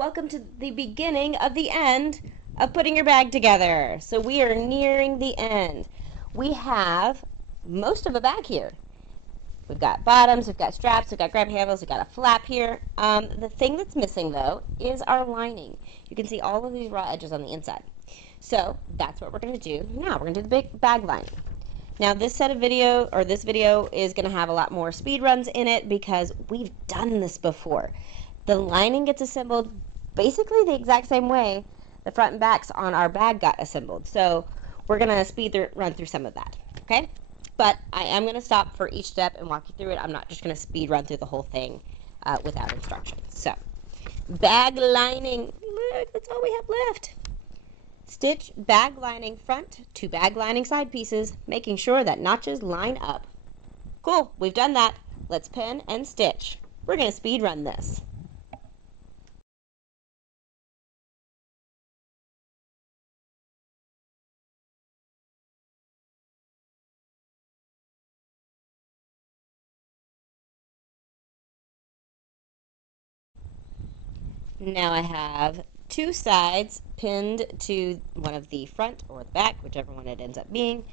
Welcome to the beginning of the end of putting your bag together. So we are nearing the end. We have most of a bag here. We've got bottoms, we've got straps, we've got grab handles, we've got a flap here. The thing that's missing though is our lining. You can see all of these raw edges on the inside. So that's what we're going to do now. We're going to do the big bag lining. Now this video is going to have a lot more speed runs in it because we've done this before. The lining gets assembled basically the exact same way the front and backs on our bag got assembled. So we're going to run through some of that, okay? But I am going to stop for each step and walk you through it. I'm not just going to speed run through the whole thing without instructions. So bag lining, look, that's all we have left. Stitch bag lining front to bag lining side pieces, making sure that notches line up. Cool, we've done that. Let's pin and stitch. We're going to speed run this. Now I have two sides pinned to one of the front or the back, whichever one it ends up being,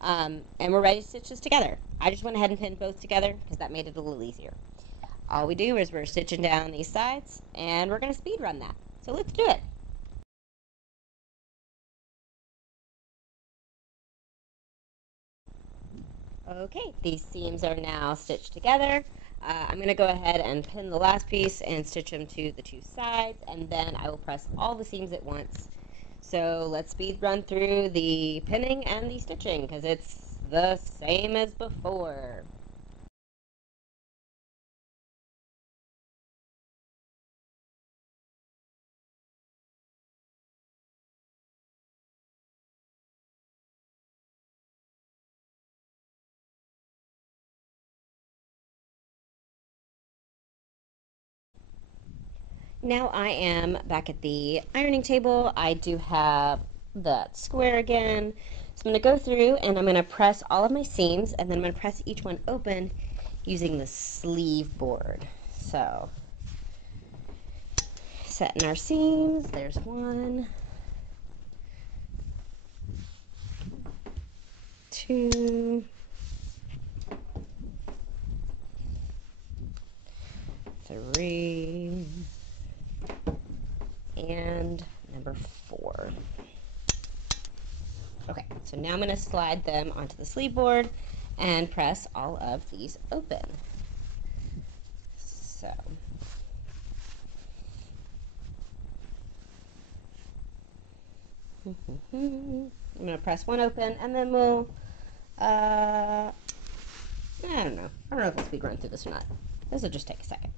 and we're ready to stitch this together. I just went ahead and pinned both together because that made it a little easier. All we do is we're stitching down these sides, and we're going to speed run that. So let's do it. Okay, these seams are now stitched together. I'm going to go ahead and pin the last piece and stitch them to the two sides, and then I will press all the seams at once. So let's speed run through the pinning and the stitching because it's the same as before. Now I am back at the ironing table. I do have the square again. So I'm going to go through and I'm going to press all of my seams, and then I'm going to press each one open using the sleeve board. So setting our seams, there's 1, 2, 3, and number 4. Okay, so now I'm going to slide them onto the sleeve board and press all of these open. So I'm going to press one open, and then we'll I don't know if we'll speed run through this or not. This will just take a second.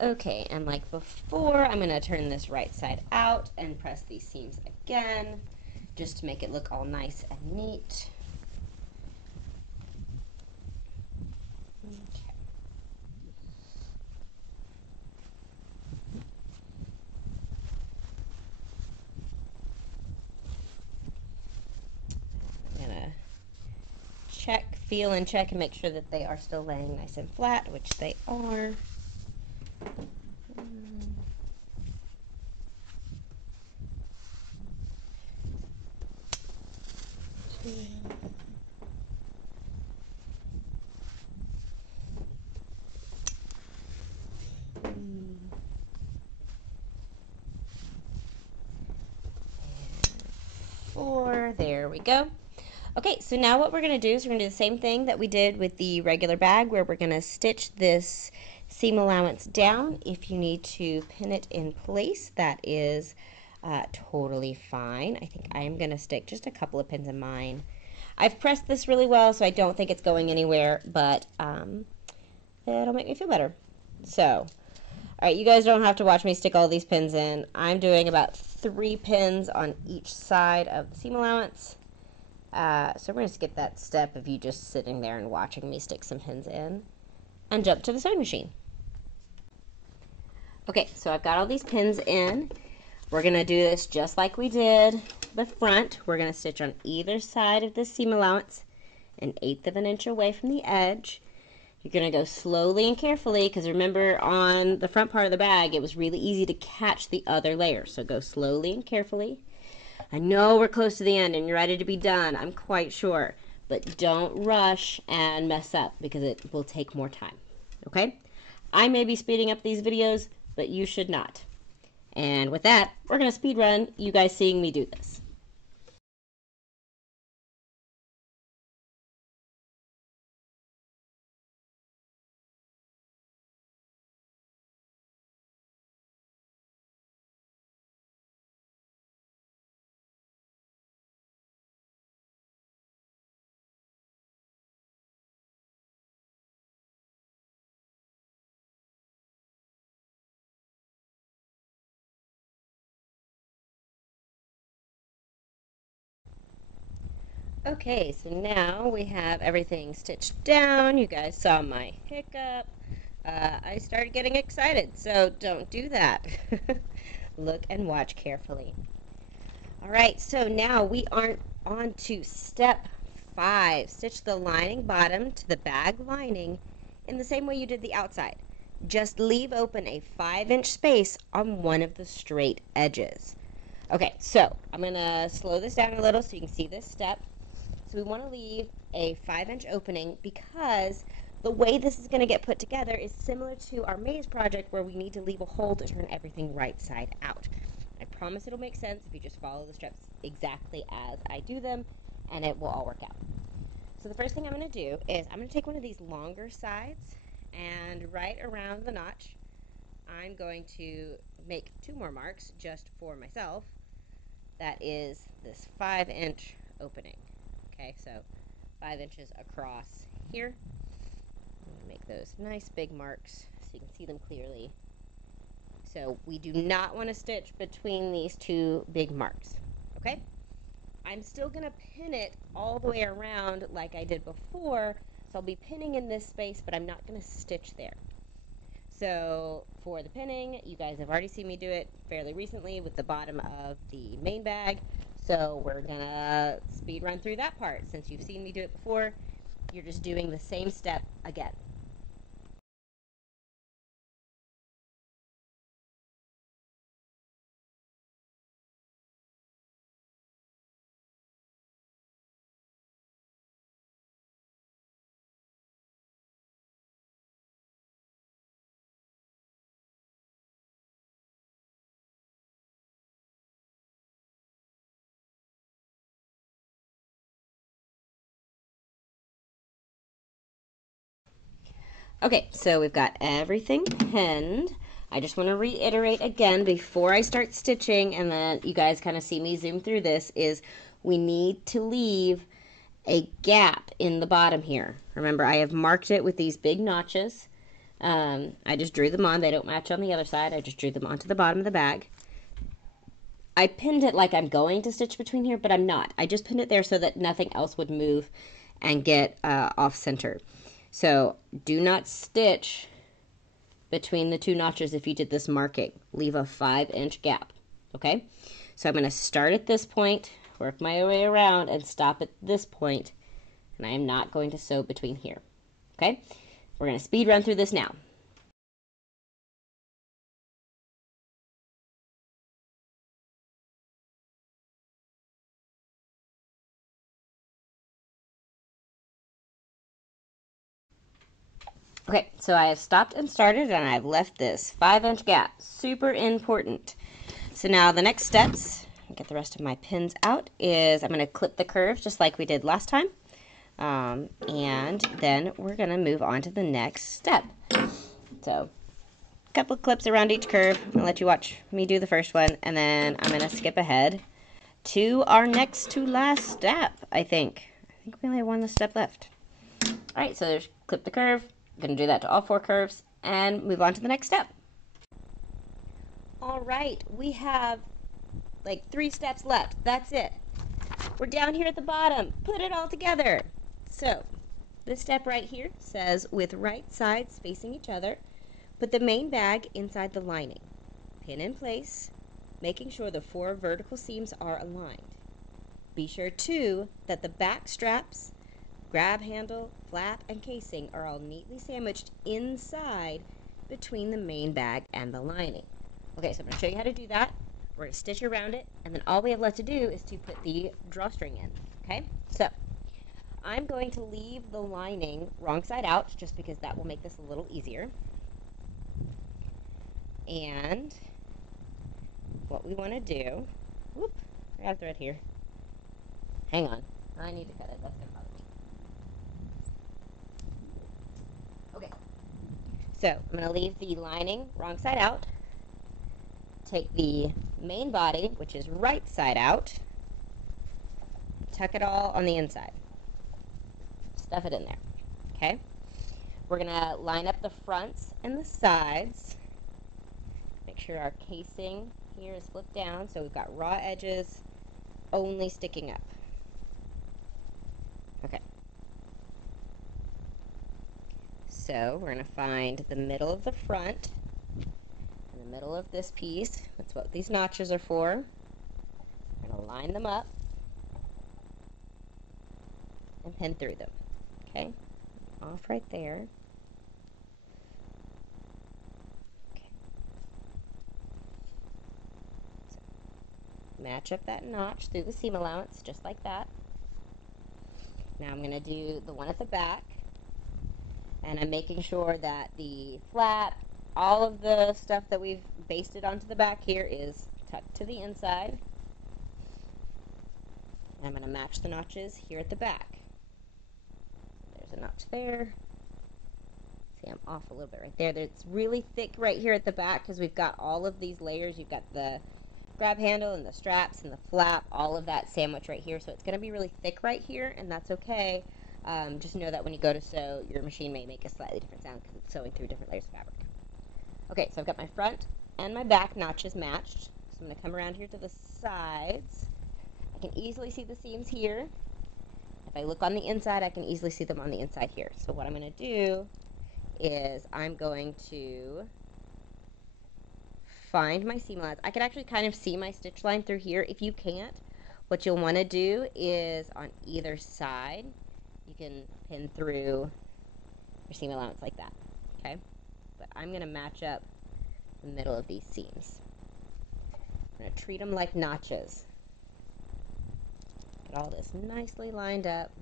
Okay, and like before, I'm going to turn this right side out and press these seams again, just to make it look all nice and neat. Okay. I'm going to check, feel and check and make sure that they are still laying nice and flat, which they are. There we go. Okay, so now what we're going to do is we're going to do the same thing that we did with the regular bag, where we're going to stitch this seam allowance down. If you need to pin it in place, that is totally fine. I think I am going to stick just a couple of pins in mine. I've pressed this really well, so I don't think it's going anywhere, but it'll make me feel better. So All right, you guys don't have to watch me stick all these pins in. I'm doing about 3 pins on each side of the seam allowance. So we're going to skip that step of you just sitting there and watching me stick some pins in and jump to the sewing machine. Okay, so I've got all these pins in. We're going to do this just like we did the front. We're going to stitch on either side of the seam allowance, 1/8 of an inch away from the edge. You're going to go slowly and carefully because remember on the front part of the bag it was really easy to catch the other layer. So go slowly and carefully. I know we're close to the end and you're ready to be done, I'm quite sure, but don't rush and mess up because it will take more time, okay? I may be speeding up these videos, but you should not. And with that, we're going to speed run you guys seeing me do this. Okay, so now we have everything stitched down. You guys saw my hiccup. I started getting excited, so don't do that. Look and watch carefully. All right, so now we are on to step 5. Stitch the lining bottom to the bag lining in the same way you did the outside. Just leave open a 5-inch space on one of the straight edges. Okay, so I'm going to slow this down a little so you can see this step. So we want to leave a 5-inch opening because the way this is going to get put together is similar to our maze project where we need to leave a hole to turn everything right side out. I promise it'll make sense if you just follow the steps exactly as I do them, and it will all work out. So the first thing I'm going to do is I'm going to take one of these longer sides and right around the notch, I'm going to make 2 more marks just for myself. That is this 5-inch opening. Okay, so 5 inches across here. I'm going to make those nice big marks so you can see them clearly. So we do not want to stitch between these 2 big marks, okay? I'm still going to pin it all the way around like I did before, so I'll be pinning in this space, but I'm not going to stitch there. So for the pinning, you guys have already seen me do it fairly recently with the bottom of the main bag. So we're gonna speed run through that part. Since you've seen me do it before, you're just doing the same step again. Okay, so we've got everything pinned. I just want to reiterate again before I start stitching, and then you guys kind of see me zoom through this, is we need to leave a gap in the bottom here. Remember, I have marked it with these big notches. I just drew them on. They don't match on the other side. I just drew them onto the bottom of the bag. I pinned it like I'm going to stitch between here, but I'm not. I just pinned it there so that nothing else would move and get off center. So do not stitch between the 2 notches if you did this marking. Leave a 5-inch gap, okay? So I'm going to start at this point, work my way around, and stop at this point, and I am not going to sew between here, okay? We're going to speed run through this now. Okay, so I have stopped and started, and I've left this 5-inch gap. Super important. So now the next steps, get the rest of my pins out, is I'm going to clip the curves just like we did last time. And then we're going to move on to the next step. So a couple of clips around each curve. I'm going to let you watch me do the first one, and then I'm going to skip ahead to our next to last step, I think. I think we only have one step left. All right, so there's clip the curve. I'm going to do that to all 4 curves and move on to the next step. All right, we have like 3 steps left. That's it. We're down here at the bottom. Put it all together. So, this step right here says, with right sides facing each other, put the main bag inside the lining. Pin in place, making sure the 4 vertical seams are aligned. Be sure too that the back straps, grab handle, flap, and casing are all neatly sandwiched inside between the main bag and the lining. Okay, so I'm going to show you how to do that. We're going to stitch around it, and then all we have left to do is to put the drawstring in. Okay, so I'm going to leave the lining wrong side out just because that will make this a little easier. And what we want to do, whoop, I have thread here. Hang on, I need to cut it. That's going to bother me. Okay, so I'm going to leave the lining wrong side out. Take the main body, which is right side out, tuck it all on the inside. Stuff it in there, okay? We're going to line up the fronts and the sides. Make sure our casing here is flipped down so we've got raw edges only sticking up. Okay. So we're going to find the middle of the front, in the middle of this piece. That's what these notches are for. We're going to line them up and pin through them. Okay, off right there. Okay. So, match up that notch through the seam allowance, just like that. Now I'm going to do the one at the back, and I'm making sure that the flap, all of the stuff that we've basted onto the back here is tucked to the inside. And I'm going to match the notches here at the back. There's a notch there. See, I'm off a little bit right there. It's really thick right here at the back because we've got all of these layers. You've got the grab handle and the straps and the flap, all of that sandwich right here. So it's going to be really thick right here, and that's okay. Just know that when you go to sew, your machine may make a slightly different sound because it's sewing through different layers of fabric. Okay, so I've got my front and my back notches matched. So I'm going to come around here to the sides. I can easily see the seams here. If I look on the inside, I can easily see them on the inside here. So what I'm going to do is I'm going to find my seam allowance. I can actually kind of see my stitch line through here. If you can't, what you'll want to do is on either side, you can pin through your seam allowance like that, okay? But I'm going to match up the middle of these seams. I'm going to treat them like notches. Get all this nicely lined up.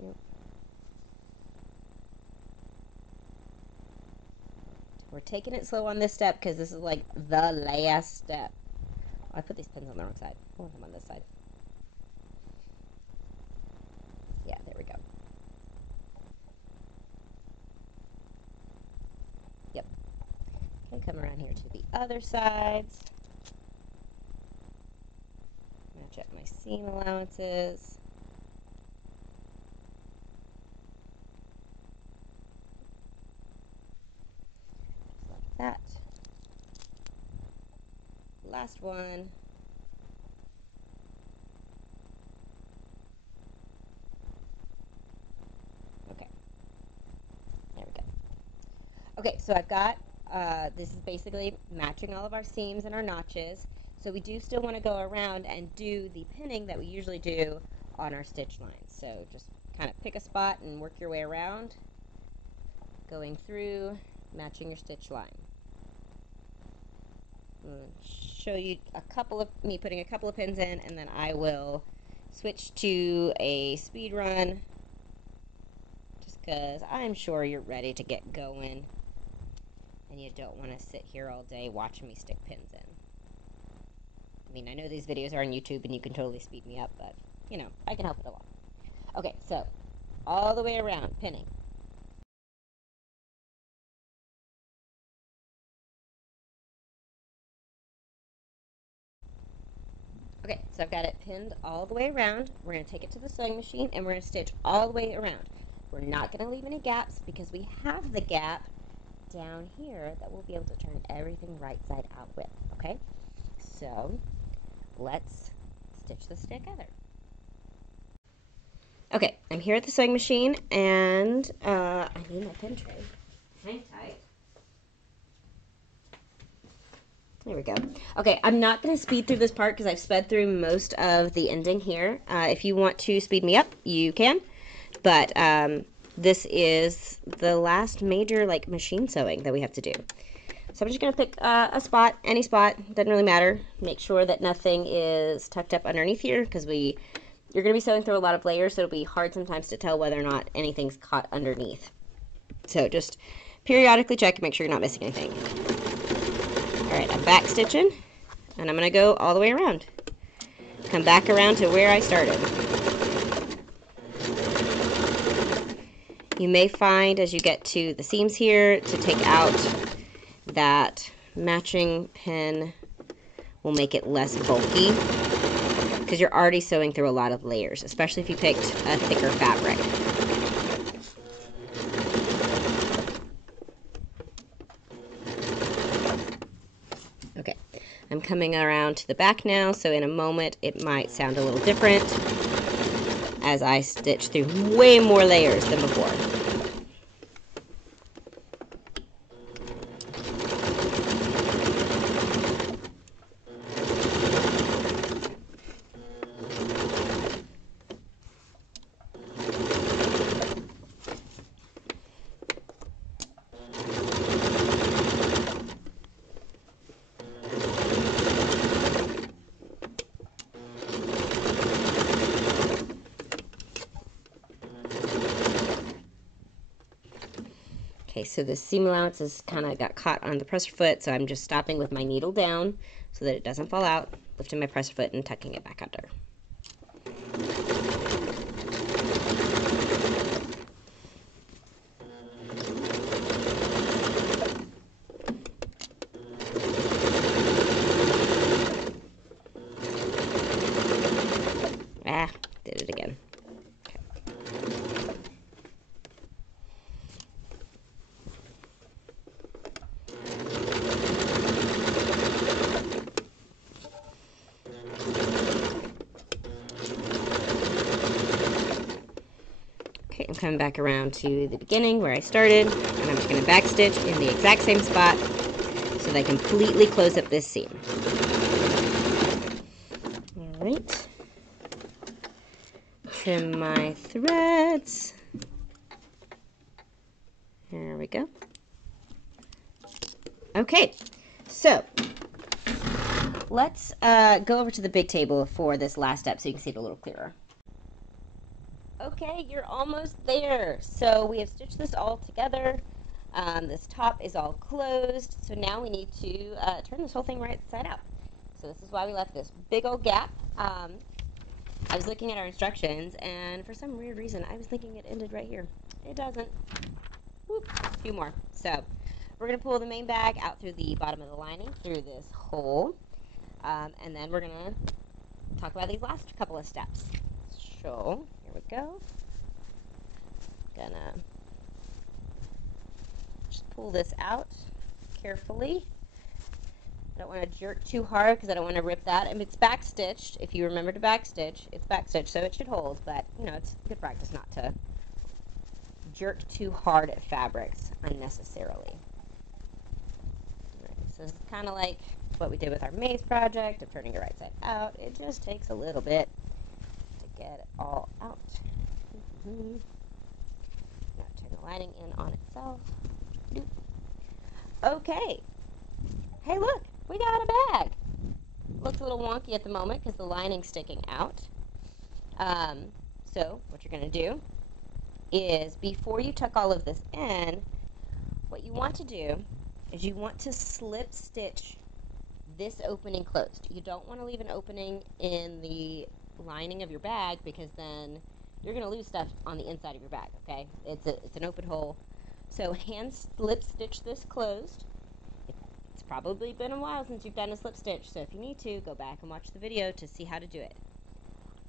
Yep. We're taking it slow on this step because this is like the last step. Oh, I put these pins on the wrong side. I want them on this side. Yeah, there we go. Yep. Okay, come around here to the other sides. Match up my seam allowances. Just like that. Last one. Okay. There we go. Okay, so I've got, this is basically matching all of our seams and our notches. So we do still want to go around and do the pinning that we usually do on our stitch lines. So just kind of pick a spot and work your way around, going through, matching your stitch line. I'm going to show you me putting a couple of pins in, and then I will switch to a speed run just because I'm sure you're ready to get going and you don't want to sit here all day watching me stick pins in. I mean, I know these videos are on YouTube and you can totally speed me up, but, you know, I can help it along. Okay, so all the way around, pinning. Okay, so I've got it pinned all the way around. We're going to take it to the sewing machine and we're going to stitch all the way around. We're not going to leave any gaps because we have the gap down here that we'll be able to turn everything right side out with, okay? So let's stitch this together. Okay, I'm here at the sewing machine, and I need my pin tray. Hang tight. There we go. Okay, I'm not going to speed through this part because I've sped through most of the ending here. If you want to speed me up, you can. But this is the last major machine sewing that we have to do. So I'm just going to pick a spot, any spot, doesn't really matter. Make sure that nothing is tucked up underneath here because you're going to be sewing through a lot of layers, so it'll be hard sometimes to tell whether or not anything's caught underneath. So just periodically check and make sure you're not missing anything. Alright, I'm back stitching, and I'm going to go all the way around. Come back around to where I started. You may find as you get to the seams here to take out that matching pin will make it less bulky because you're already sewing through a lot of layers, especially if you picked a thicker fabric. Okay, I'm coming around to the back now, so in a moment it might sound a little different as I stitch through way more layers than before. Okay, so the seam allowance has kind of got caught on the presser foot, so I'm just stopping with my needle down so that it doesn't fall out, lifting my presser foot and tucking it back under. Ah, did it again. Okay, I'm coming back around to the beginning where I started, and I'm just going to backstitch in the exact same spot so that I completely close up this seam. Alright. Trim my threads. There we go. Okay, so let's go over to the big table for this last step so you can see it a little clearer. Okay, you're almost there. So we have stitched this all together. This top is all closed. So now we need to turn this whole thing right side out. So this is why we left this big old gap. I was looking at our instructions, and for some weird reason, I was thinking it ended right here. It doesn't. Whoop, a few more. So we're going to pull the main bag out through the bottom of the lining, through this hole. And then we're going to talk about these last couple of steps. So here we go. Gonna just pull this out carefully. I don't want to jerk too hard because I don't want to rip that. And it's back stitched. If you remember to back stitch, it's back stitched, so it should hold. But you know, it's good practice not to jerk too hard at fabrics unnecessarily. Right, so it's kind of like what we did with our maze project of turning it right side out. It just takes a little bit to get it all out. Now turn the lining in on itself. Okay. Hey, look, we got a bag. Looks a little wonky at the moment because the lining's sticking out. So what you're going to do is before you tuck all of this in, what you want to do is you want to slip stitch this opening closed. You don't want to leave an opening in the lining of your bag because then you're going to lose stuff on the inside of your bag, okay? It's an open hole. So hand slip stitch this closed. It's probably been a while since you've done a slip stitch, so if you need to, go back and watch the video to see how to do it.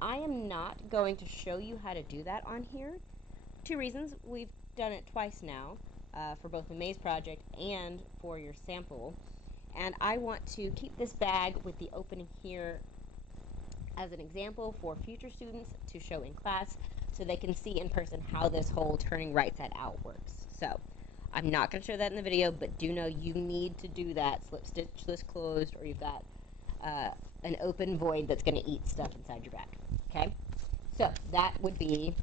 I am not going to show you how to do that on here. Two reasons. We've done it twice now. for both the maze project and for your sample. And I want to keep this bag with the opening here as an example for future students to show in class so they can see in person how this whole turning right side out works. So I'm not going to show that in the video, but do know you need to do that. Slip stitch this closed, or you've got an open void that's going to eat stuff inside your bag. Okay, so that would be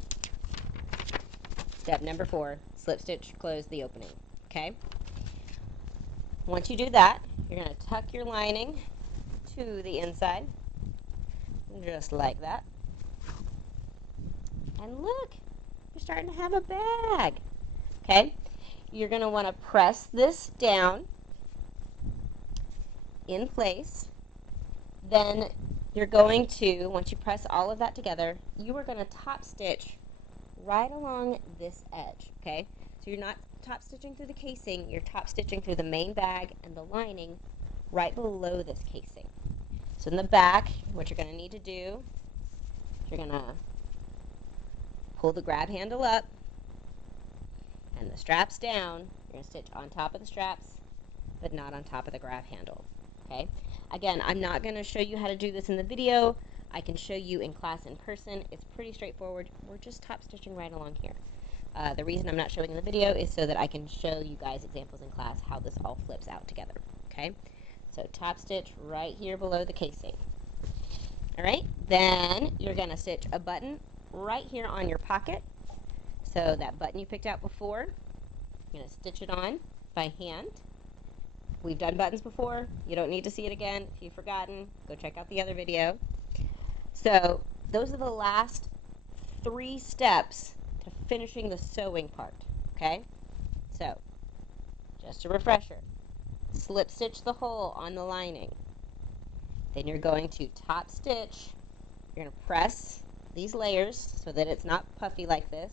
step number 4, slip stitch close the opening. Okay, once you do that, you're going to tuck your lining to the inside, just like that. And look, you're starting to have a bag. Okay, you're going to want to press this down in place. Then you're going to, once you press all of that together, you are going to top stitch right along this edge. Okay, so you're not top stitching through the casing, you're top stitching through the main bag and the lining right below this casing. So in the back, what you're going to need to do, you're going to pull the grab handle up and the straps down. You're going to stitch on top of the straps, but not on top of the grab handle. Okay, again, I'm not going to show you how to do this in the video. I can show you in class in person. It's pretty straightforward. We're just top stitching right along here. The reason I'm not showing in the video is so that I can show you guys examples in class how this all flips out together. Okay, so top stitch right here below the casing. All right, then you're going to stitch a button right here on your pocket. So that button you picked out before, you're going to stitch it on by hand. We've done buttons before. You don't need to see it again. If you've forgotten, go check out the other video. So those are the last 3 steps to finishing the sewing part. Okay, so just a refresher. Slip stitch the hole on the lining. Then you're going to top stitch. You're going to press these layers so that it's not puffy like this.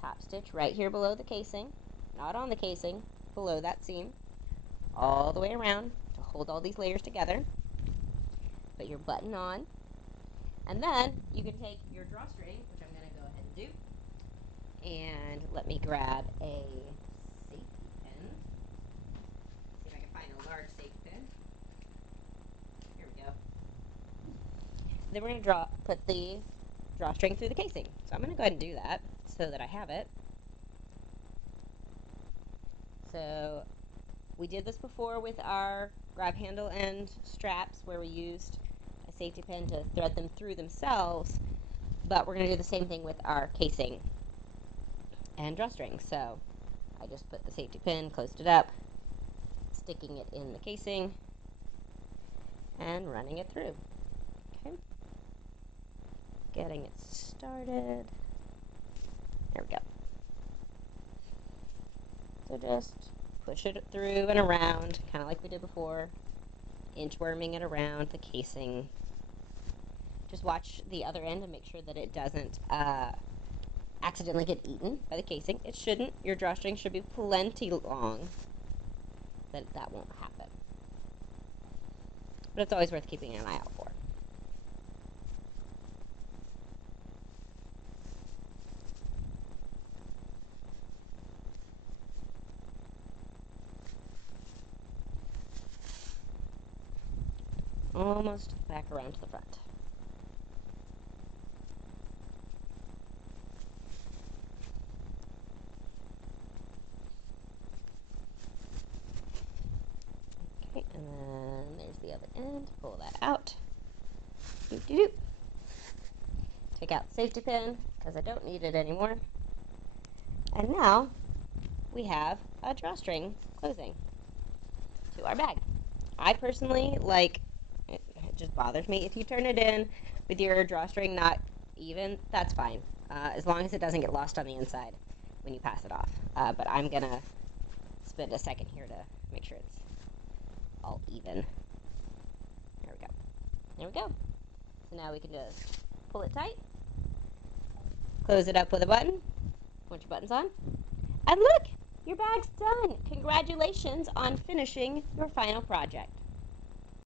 Top stitch right here below the casing, not on the casing, below that seam, all the way around to hold all these layers together. Put your button on, and then you can take your drawstring, which I'm going to go ahead and do, and let me grab a safety pin. See if I can find a large safety pin. Here we go. Then we're going to put the drawstring through the casing. So I'm going to go ahead and do that so that I have it. So we did this before with our grab handle and straps where we used a safety pin to thread them through themselves, but we're going to do the same thing with our casing and drawstring. So I just put the safety pin, closed it up, sticking it in the casing, and running it through. Okay, getting it started. There we go. So just push it through and around, kind of like we did before, inchworming it around the casing. Just watch the other end and make sure that it doesn't accidentally get eaten by the casing. It shouldn't. Your drawstring should be plenty long that won't happen. But it's always worth keeping an eye out for. Almost back around to the front. Okay, and then there's the other end. Pull that out. Doop-de-doop. Take out the safety pin because I don't need it anymore. And now we have a drawstring closing to our bag. I personally like, it just bothers me. If you turn it in with your drawstring not even, that's fine. As long as it doesn't get lost on the inside when you pass it off. But I'm going to spend a second here to make sure it's all even. There we go. There we go. So now we can just pull it tight, close it up with a button, once your button's on, and look, your bag's done. Congratulations on finishing your final project.